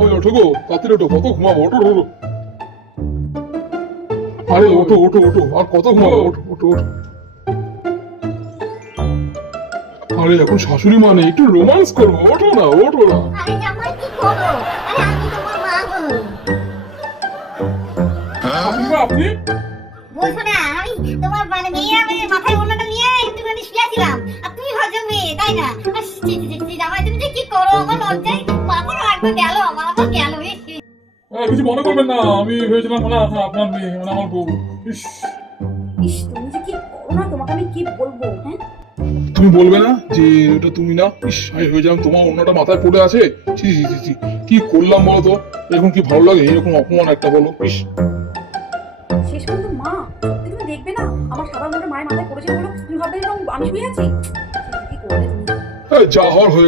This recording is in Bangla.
ওই ওঠো গো, তাড়াতাড়ি ওঠো, কত ঘুমাবো, ওঠো ওঠো। আরে ওঠো ওঠো ওঠো, আর কত ঘুমাবো, ওঠো ওঠো ওঠো। আরে এখন শাশুড়ি মানে একটু রোমান্স করবো, ওঠো না ওঠো না। আরে জামাই কি করো? আরে আমি তোমার মা গো। শাশুড়িমা আপনি? বলছো না আমি তোমার মানে মেয়ে, আমি মাথায় ওড়নাটা নিয়ে একটুখানি শুয়েছিলাম আর তুমি হজম মেয়ে, তাই না? আর জামাই তুমি যে কি করো, আমার লজ্জায় মাথায় একবার গেল, আমার গেল। কিছু মনে করবেন না, আমি ভেবেছিলাম মানে আপনার মেয়ে মানে আমার বউ। ইস, ইস, তুমি যে কি করো না, তোমাকে আমি কি বলবো? হ্যাঁ, তুমি বলবে না যে ওটা তুমি না? ইস, আমি ভেবেছিলাম তোমার অন্যটা মাথায় পড়ে আছে। ছি ছি ছি ছি, কি করলাম বলো তো? এরকম কি ভালো লাগে? এরকম অপমান একটা বলো। ইস, শেষ পর্যন্ত মা, সত্যি তুমি দেখবে না আমার সাদা মোটা মায়ের মাথায় পড়েছে বলো, তুমি ভাববে এরকম আমি শুয়ে আছি? কি করবে তুমি? যা হওয়ার হয়ে